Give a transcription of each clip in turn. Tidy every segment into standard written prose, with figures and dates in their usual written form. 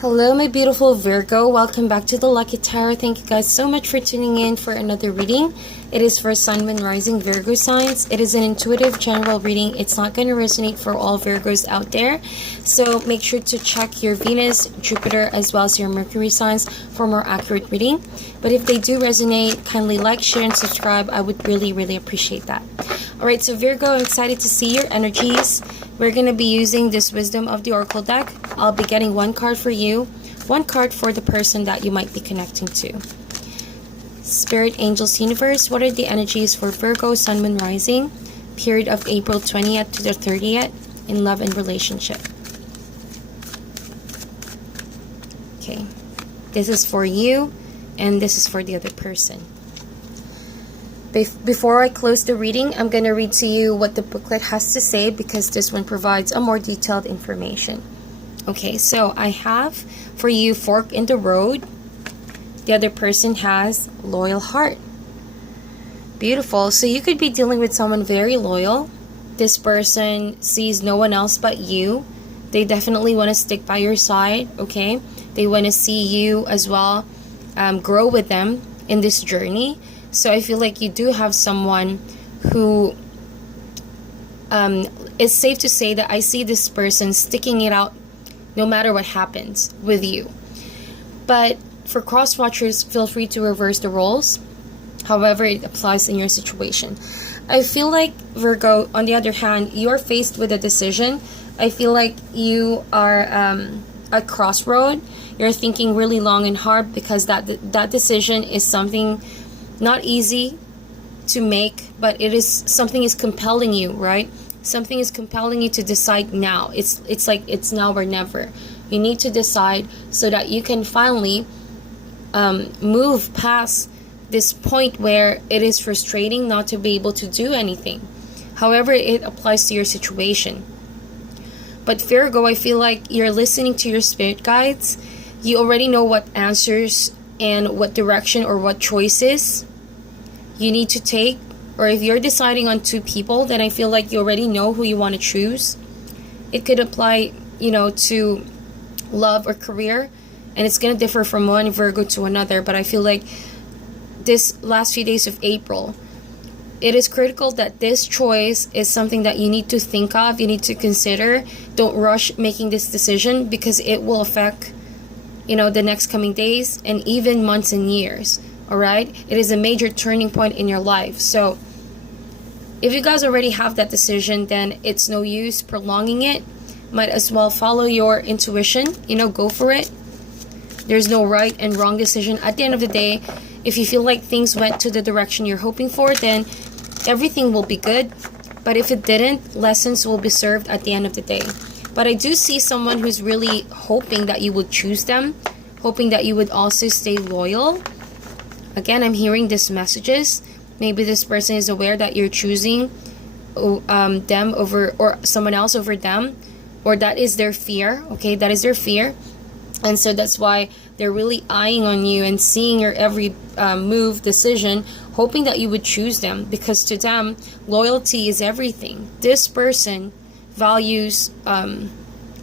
Hello, my beautiful Virgo. Welcome back to the Lucky Tarot. Thank you guys so much for tuning in for another reading. It is for Sun, Moon, Rising Virgo signs. It is an intuitive general reading. It's not going to resonate for all Virgos out there. So make sure to check your Venus, Jupiter, as well as your Mercury signs for more accurate reading. But if they do resonate, kindly like, share, and subscribe. I would really appreciate that. Alright, so Virgo, I'm excited to see your energies. We're going to be using this Wisdom of the Oracle deck. I'll be getting one card for you, one card for the person that you might be connecting to. Spirit, Angels, Universe, what are the energies for Virgo, Sun, Moon, Rising, period of April 20th to the 30th in love and relationship? Okay, this is for you and this is for the other person. Before I close the reading, I'm going to read to you what the booklet has to say because this one provides a more detailed information. Okay, so I have for you fork in the road. The other person has loyal heart. Beautiful. So you could be dealing with someone very loyal. This person sees no one else but you. They definitely want to stick by your side, okay? They want to see you as well grow with them in this journey. So I feel like you do have someone who it's safe to say that I see this person sticking it out no matter what happens with you. But for cross watchers, feel free to reverse the roles, however it applies in your situation. I feel like Virgo, on the other hand, you're faced with a decision. I feel like you are at crossroad. You're thinking really long and hard because that decision is something not easy to make, but it is something is compelling you, right? Something is compelling you to decide now. It's like it's now or never. You need to decide so that you can finally move past this point where it is frustrating not to be able to do anything. However, it applies to your situation. But Virgo, I feel like you're listening to your spirit guides. You already know what answers and what direction or what choices you need to take. Or if you're deciding on two people, then I feel like you already know who you want to choose. It could apply, to love or career, and it's going to differ from one Virgo to another. But I feel like this last few days of April, it is critical that this choice is something that you need to think of, you need to consider. Don't rush making this decision because it will affect the next coming days and even months and years. All right, it is a major turning point in your life. So if you guys already have that decision, then it's no use prolonging it. Might as well follow your intuition, go for it. There's no right and wrong decision. At the end of the day, if you feel like things went to the direction you're hoping for, then everything will be good. But if it didn't, lessons will be served at the end of the day. But I do see someone who's really hoping that you would choose them, hoping that you would also stay loyal. Again, I'm hearing these messages. Maybe this person is aware that you're choosing them over or someone else over them, or that is their fear. Okay, that is their fear, and so that's why they're really eyeing on you and seeing your every move, decision, hoping that you would choose them because to them, loyalty is everything. This person values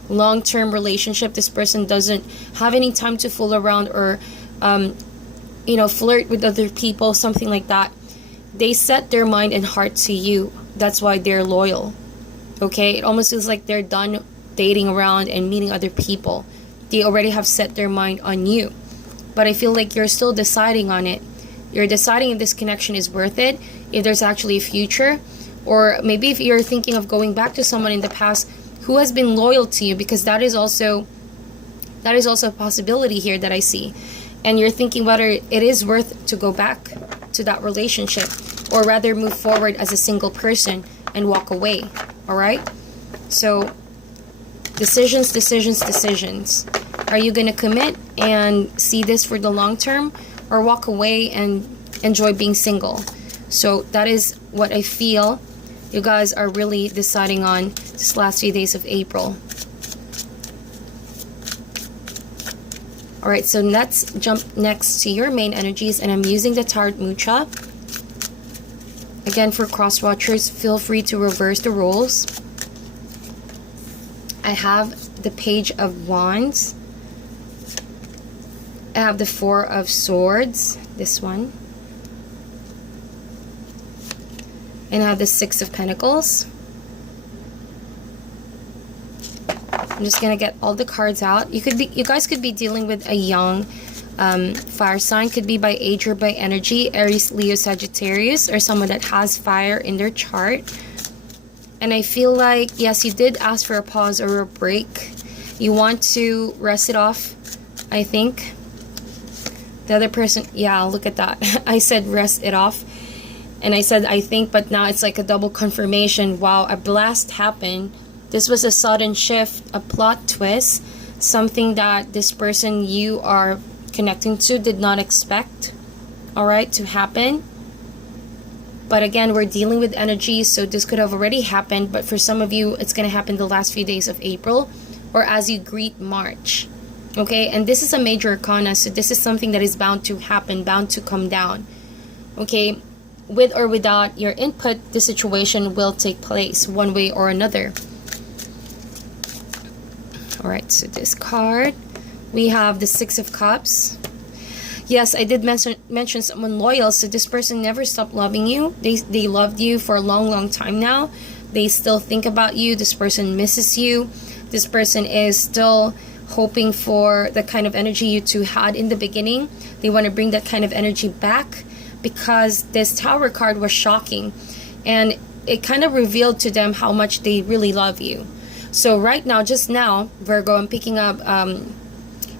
long-term relationship. This person doesn't have any time to fool around or flirt with other people, something like that. They set their mind and heart to you. That's why they're loyal. Okay? It almost feels like they're done dating around and meeting other people. They already have set their mind on you. But I feel like you're still deciding on it. You're deciding if this connection is worth it, if there's actually a future, or maybe if you're thinking of going back to someone in the past who has been loyal to you, because that is also a possibility here that I see. And you're thinking whether it is worth to go back to that relationship or rather move forward as a single person and walk away. All right? So decisions. Are you going to commit and see this for the long term or walk away and enjoy being single? So that is what I feel you guys are really deciding on this last few days of April. Alright, so let's jump next to your main energies, and I'm using the Tarot Mucha. Again, for cross watchers, feel free to reverse the roles. I have the Page of Wands, I have the Four of Swords, this one. And I have the Six of Pentacles. I'm just gonna get all the cards out. You guys could be dealing with a young fire sign. Could be by age or by energy. Aries, Leo, Sagittarius, or someone that has fire in their chart. And I feel like, yes, you did ask for a pause or a break. You want to rest it off, I think. The other person, yeah, look at that. I said rest it off. And I said I think, but now it's like a double confirmation. Wow, a blast happened. This was a sudden shift, a plot twist. Something that this person you are connecting to did not expect, all right, to happen. But again, we're dealing with energy, so this could have already happened. But for some of you, it's going to happen the last few days of April or as you greet March. Okay, and this is a major arcana, so this is something that is bound to happen, bound to come down. Okay, with or without your input, the situation will take place one way or another. Alright, so this card, we have the Six of Cups. Yes, I did mention someone loyal, so this person never stopped loving you. They loved you for a long time now. They still think about you. This person misses you. This person is still hoping for the kind of energy you two had in the beginning. They want to bring that kind of energy back because this Tower card was shocking. And it kind of revealed to them how much they really love you. So right now, just now, Virgo, I'm picking up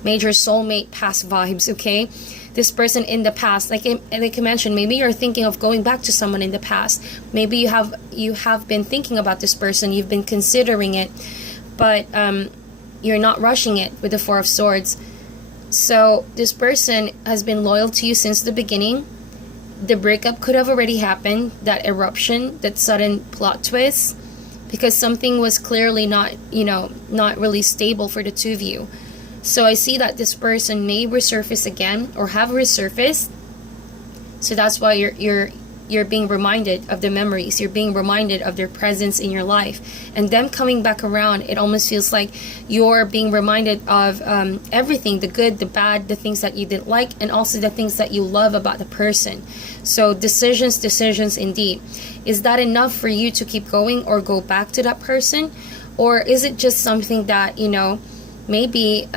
major soulmate past vibes, okay? This person in the past, like I mentioned, maybe you're thinking of going back to someone in the past. Maybe you have been thinking about this person, you've been considering it, but you're not rushing it with the Four of Swords. So this person has been loyal to you since the beginning. The breakup could have already happened, that eruption, that sudden plot twist, because something was clearly not really stable for the two of you. So I see that this person may resurface again or have resurfaced. So that's why you're being reminded of the memories. You're being reminded of their presence in your life. And them coming back around, it almost feels like you're being reminded of everything, the good, the bad, the things that you didn't like, and also the things that you love about the person. So decisions indeed. Is that enough for you to keep going or go back to that person? Or is it just something that, maybe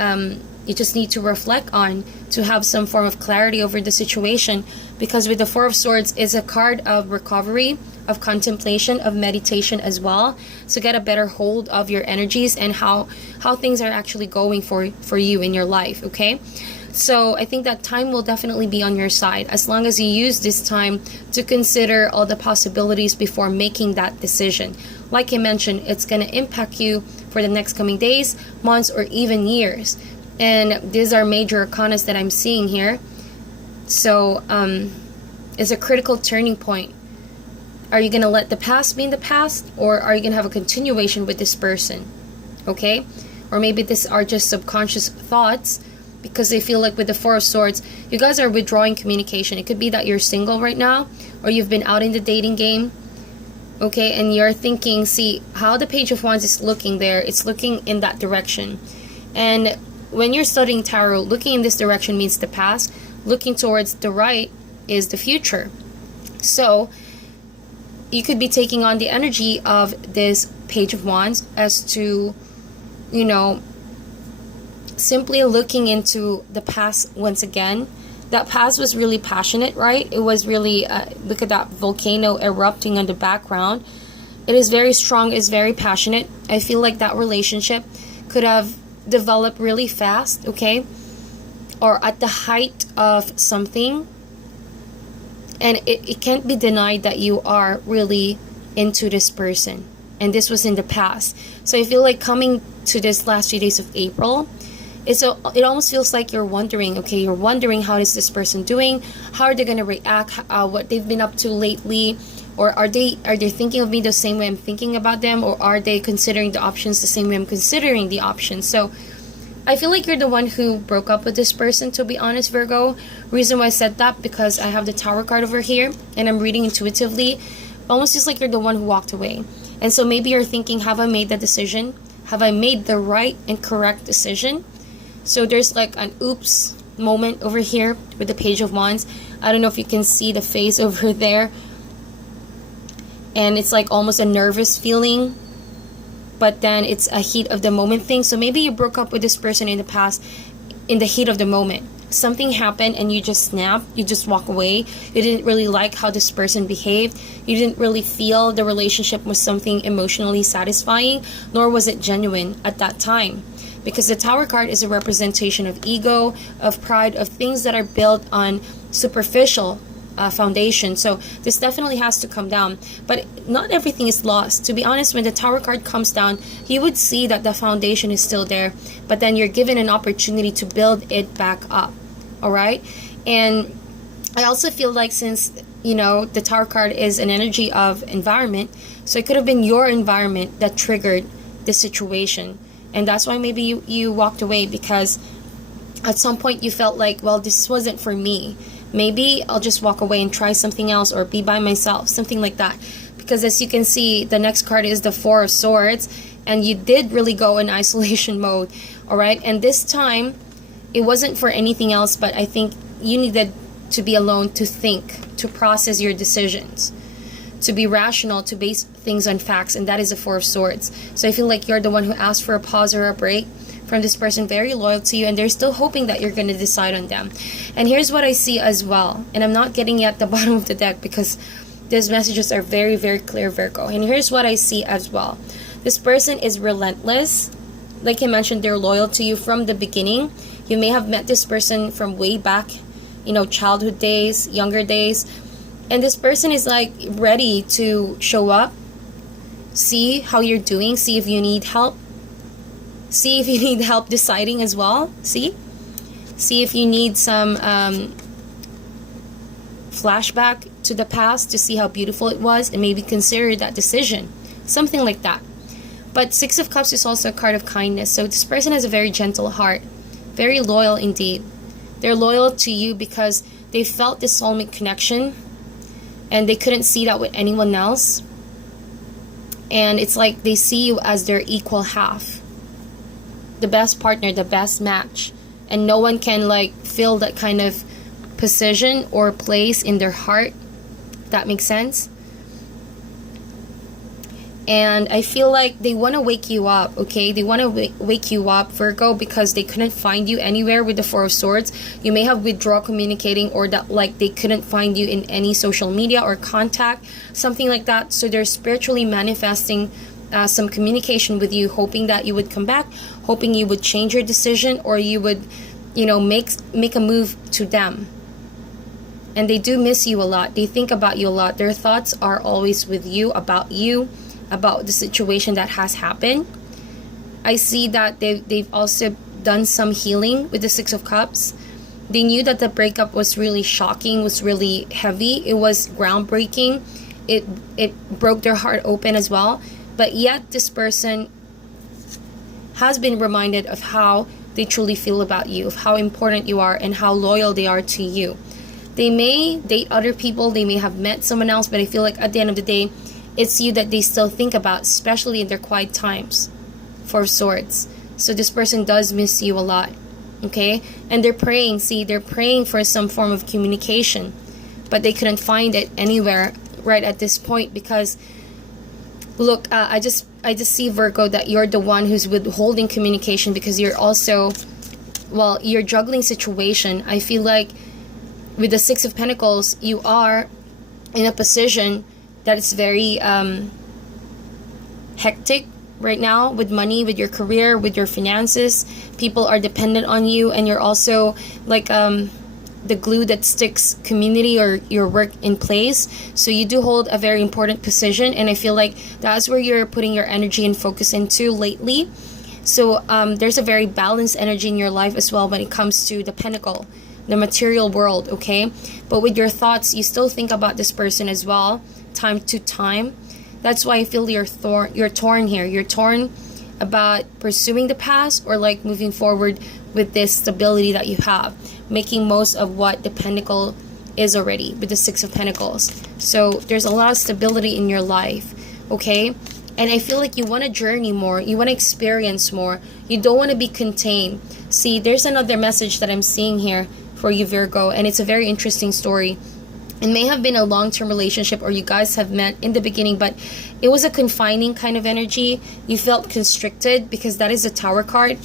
you just need to reflect on to have some form of clarity over the situation? Because with the Four of Swords is a card of recovery, of contemplation, of meditation as well, to get a better hold of your energies and how things are actually going for you in your life, okay? So I think that time will definitely be on your side as long as you use this time to consider all the possibilities before making that decision. Like I mentioned, it's going to impact you for the next coming days, months, or even years. And these are major arcanas that I'm seeing here. So it's a critical turning point. Are you going to let the past be in the past, or are you going to have a continuation with this person? Okay? Or maybe these are just subconscious thoughts, because they feel like with the Four of Swords, you guys are withdrawing communication. It could be that you're single right now, or you've been out in the dating game, okay, and you're thinking, see how the Page of Wands is looking there, it's looking in that direction. And when you're studying tarot, looking in this direction means the past, looking towards the right is the future. So you could be taking on the energy of this Page of Wands as to, simply looking into the past once again. That past was really passionate, right? It was really, look at that volcano erupting on the background. It is very strong, it's very passionate. I feel like that relationship could have developed really fast, okay? Or at the height of something. And it can't be denied that you are really into this person. And this was in the past. So I feel like coming to this last few days of April, it almost feels like you're wondering, okay, you're wondering how is this person doing? How are they going to react? What they've been up to lately? Or are they thinking of me the same way I'm thinking about them? Or are they considering the options the same way I'm considering the options? So I feel like you're the one who broke up with this person, to be honest, Virgo. Reason why I said that, because I have the Tower card over here and I'm reading intuitively. Almost feels like you're the one who walked away. And so maybe you're thinking, have I made the decision? Have I made the right and correct decision? So there's like an oops moment over here with the Page of Wands. I don't know if you can see the face over there, and it's like almost a nervous feeling, but then it's a heat of the moment thing. So maybe you broke up with this person in the past in the heat of the moment. Something happened and you just snapped, you just walk away. You didn't really like how this person behaved. You didn't really feel the relationship was something emotionally satisfying, nor was it genuine at that time. Because the Tower card is a representation of ego, of pride, of things that are built on superficial foundation. So this definitely has to come down, but not everything is lost. To be honest, when the Tower card comes down, you would see that the foundation is still there, but then you're given an opportunity to build it back up. All right. And I also feel like, since you know the Tower card is an energy of environment, so it could have been your environment that triggered the situation, and that's why maybe you walked away, because at some point you felt like, well, this wasn't for me. Maybe I'll just walk away and try something else, or be by myself, something like that. Because as you can see, the next card is the Four of Swords, and you did really go in isolation mode. All right. And this time it wasn't for anything else, but I think you needed to be alone, to think, to process your decisions, to be rational, to base things on facts, and that is the Four of Swords. So I feel like you're the one who asked for a pause or a break from this person, very loyal to you, and they're still hoping that you're going to decide on them. And here's what I see as well, and I'm not getting at the bottom of the deck because these messages are very, very clear, Virgo. And here's what I see as well. This person is relentless. Like I mentioned, they're loyal to you from the beginning. You may have met this person from way back, you know, childhood days, younger days, and this person is like ready to show up, see how you're doing, see if you need help, see if you need help deciding as well. See if you need some flashback to the past to see how beautiful it was, and maybe consider that decision, something like that. But Six of Cups is also a card of kindness. So this person has a very gentle heart, very loyal indeed. They're loyal to you because they felt this soulmate connection, and they couldn't see that with anyone else. And it's like they see you as their equal half, the best partner, the best match, and no one can like fill that kind of position or place in their heart. That makes sense. And I feel like they want to wake you up, okay? They want to wake you up, Virgo, because they couldn't find you anywhere with the Four of Swords. You may have withdrawn communicating, or that like they couldn't find you in any social media or contact, something like that. So they're spiritually manifesting some communication with you, hoping that you would come back, hoping you would change your decision, or you would, you know, make a move to them. And they do miss you a lot. They think about you a lot. Their thoughts are always with you, about the situation that has happened. I see that they've also done some healing with the Six of Cups. They knew that the breakup was really shocking, was really heavy. It was groundbreaking. It broke their heart open as well. But yet this person has been reminded of how they truly feel about you, of how important you are, and how loyal they are to you. They may date other people, they may have met someone else, but I feel like at the end of the day, it's you that they still think about, especially in their quiet times. Four of Swords. So this person does miss you a lot, okay? And they're praying. See, they're praying for some form of communication, but they couldn't find it anywhere right at this point because, look, I just see, Virgo, that you're the one who's withholding communication because you're also, well, you're juggling situation. I feel like with the Six of Pentacles, you are in a position that it's very hectic right now with money, with your career, with your finances. People are dependent on you, and you're also like the glue that sticks community or your work in place. So you do hold a very important position, and I feel like that's where you're putting your energy and focus into lately. So there's a very balanced energy in your life as well when it comes to the Pentacle, the material world, okay? But with your thoughts, you still think about this person as well, time to time. That's why I feel you're torn here. You're torn about pursuing the past or like moving forward with this stability that you have, making most of what the Pentacle is already with the Six of Pentacles. So there's a lot of stability in your life, okay? And I feel like you want to journey more. You want to experience more. You don't want to be contained. See, there's another message that I'm seeing here for you, Virgo. And it's a very interesting story. It may have been a long-term relationship, or you guys have met in the beginning, but it was a confining kind of energy. You felt constricted because that is a Tower card.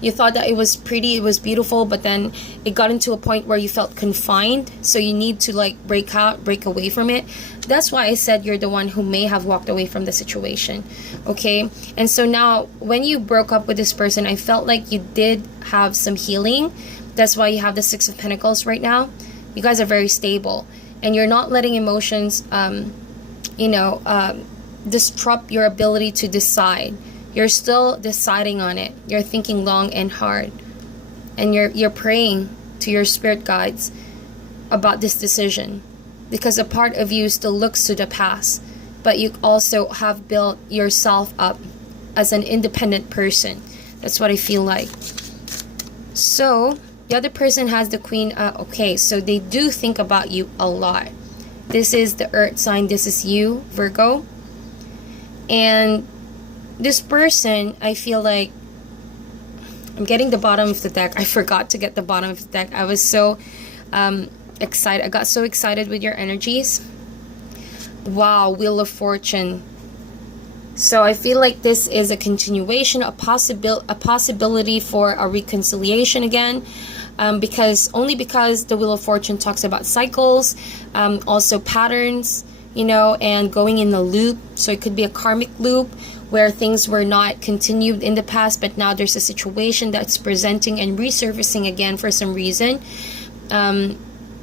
You thought that it was pretty, it was beautiful, but then it got into a point where you felt confined. So you need to like break away from it. That's why I said you're the one who may have walked away from the situation. Okay? And so now when you broke up with this person, I felt like you did have some healing. That's why you have the Six of Pentacles right now. You guys are very stable. And you're not letting emotions, disrupt your ability to decide. You're still deciding on it. You're thinking long and hard. And you're praying to your spirit guides about this decision. Because a part of you still looks to the past. But you also have built yourself up as an independent person. That's what I feel like. So, the other person has the Queen. Okay, so they do think about you a lot. This is the Earth sign. This is you, Virgo. And this person, I feel like, I'm getting the bottom of the deck. I forgot to get the bottom of the deck. I was so excited. I got so excited with your energies. Wow, Wheel of Fortune. So I feel like this is a continuation, a possibility for a reconciliation again. Because the Wheel of Fortune talks about cycles, also patterns, and going in the loop. So it could be a karmic loop where things were not continued in the past, but now there's a situation that's presenting and resurfacing again for some reason,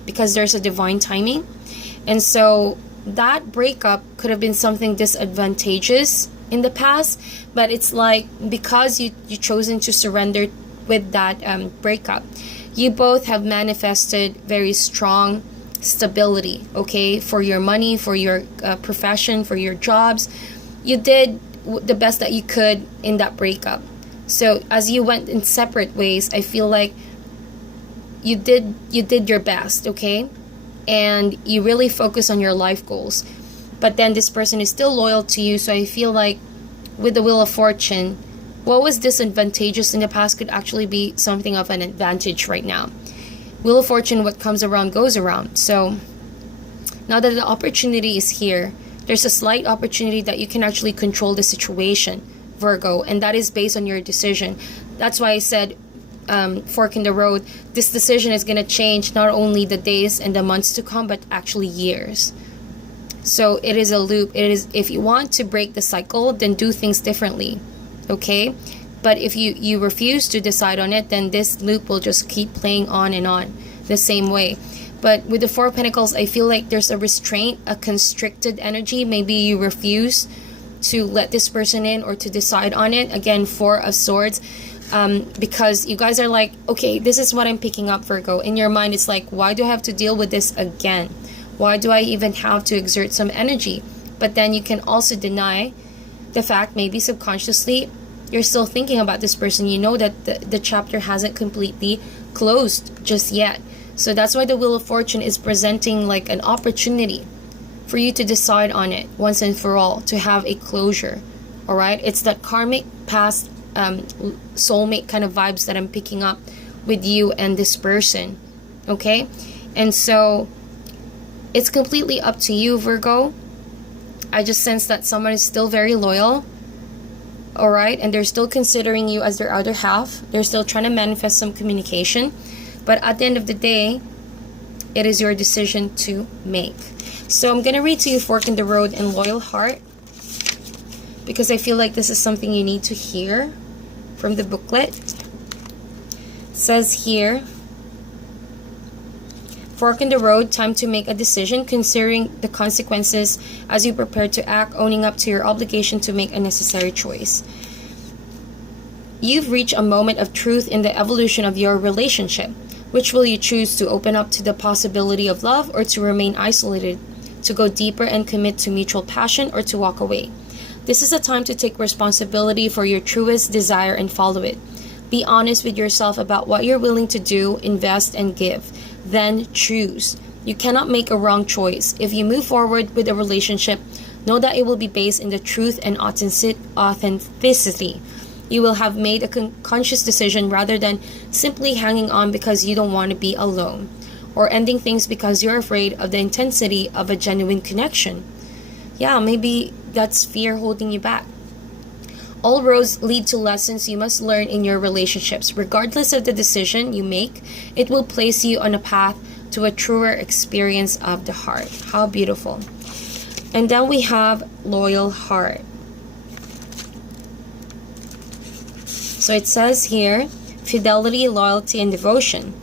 because there's a divine timing. And so that breakup could have been something disadvantageous in the past, but it's like because you chosen to surrender with that breakup, you both have manifested very strong stability, okay, for your money, for your profession, for your jobs. You did the best that you could in that breakup. So as you went in separate ways, I feel like you did your best, okay, and you really focus on your life goals. But then this person is still loyal to you. So I feel like with the Wheel of Fortune, what was disadvantageous in the past could actually be something of an advantage right now. Wheel of Fortune, what comes around goes around. So now that the opportunity is here, there's a slight opportunity that you can actually control the situation, Virgo, and that is based on your decision. That's why I said fork in the road. This decision is going to change not only the days and the months to come, but actually years. So it is a loop. It is, if you want to break the cycle, then do things differently, okay? But if you refuse to decide on it, then this loop will just keep playing on and on the same way. But with the Four of Pentacles, I feel like there's a restraint, a constricted energy. Maybe you refuse to let this person in or to decide on it. Again, Four of Swords. Because you guys are like, okay, this is what I'm picking up, Virgo. In your mind, it's like, why do I have to deal with this again? Why do I even have to exert some energy? But then you can also deny the fact, maybe subconsciously, you're still thinking about this person. You know that the chapter hasn't completely closed just yet. So that's why the Wheel of Fortune is presenting like an opportunity for you to decide on it once and for all, to have a closure. All right? It's that karmic past soulmate kind of vibes that I'm picking up with you and this person. Okay? And so it's completely up to you, Virgo. I just sense that someone is still very loyal. All right? And they're still considering you as their other half. They're still trying to manifest some communication. But at the end of the day, it is your decision to make. So I'm going to read to you Fork in the Road and Loyal Heart, because I feel like this is something you need to hear from the booklet. It says here, fork in the road, time to make a decision, considering the consequences as you prepare to act, owning up to your obligation to make a necessary choice. You've reached a moment of truth in the evolution of your relationship. Which will you choose, to open up to the possibility of love, or to remain isolated, to go deeper and commit to mutual passion, or to walk away? This is a time to take responsibility for your truest desire and follow it. Be honest with yourself about what you're willing to do, invest, and give. Then choose. You cannot make a wrong choice. If you move forward with a relationship, Know that it will be based in the truth and authenticity. You will have made a conscious decision rather than simply hanging on because you don't want to be alone, or ending things because you're afraid of the intensity of a genuine connection. Yeah, maybe that's fear holding you back. All roads lead to lessons you must learn in your relationships. Regardless of the decision you make, it will place you on a path to a truer experience of the heart. How beautiful. And then we have loyal heart. So it says here, fidelity, loyalty, and devotion.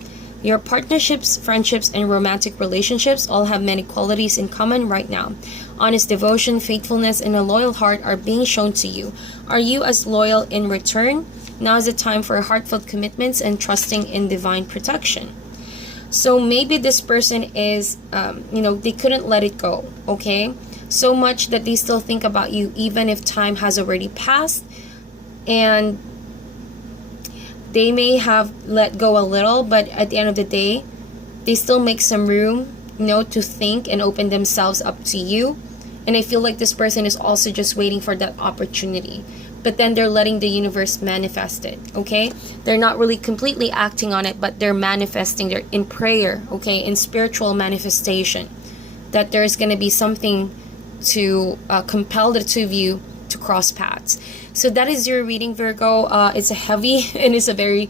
Your partnerships, friendships, and romantic relationships all have many qualities in common right now. Honest devotion, faithfulness, and a loyal heart are being shown to you. Are you as loyal in return? Now is the time for heartfelt commitments and trusting in divine protection. So maybe this person is, they couldn't let it go, okay? So much that they still think about you even if time has already passed. And they may have let go a little, but at the end of the day, they still make some room, to think and open themselves up to you. And I feel like this person is also just waiting for that opportunity. But then they're letting the universe manifest it, okay? They're not really completely acting on it, but they're manifesting. They're in prayer, okay? In spiritual manifestation. That there's going to be something to compel the two of you to cross paths. So that is your reading, Virgo. It's a heavy and it's a very,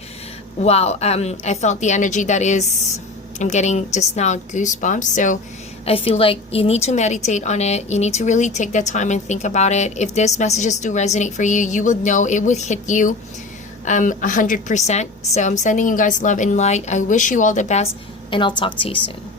wow. I felt the energy that is, I'm getting just now goosebumps. So I feel like you need to meditate on it. You need to really take that time and think about it. If this messages do resonate for you, you would know it would hit you 100%. So I'm sending you guys love and light. I wish you all the best, and I'll talk to you soon.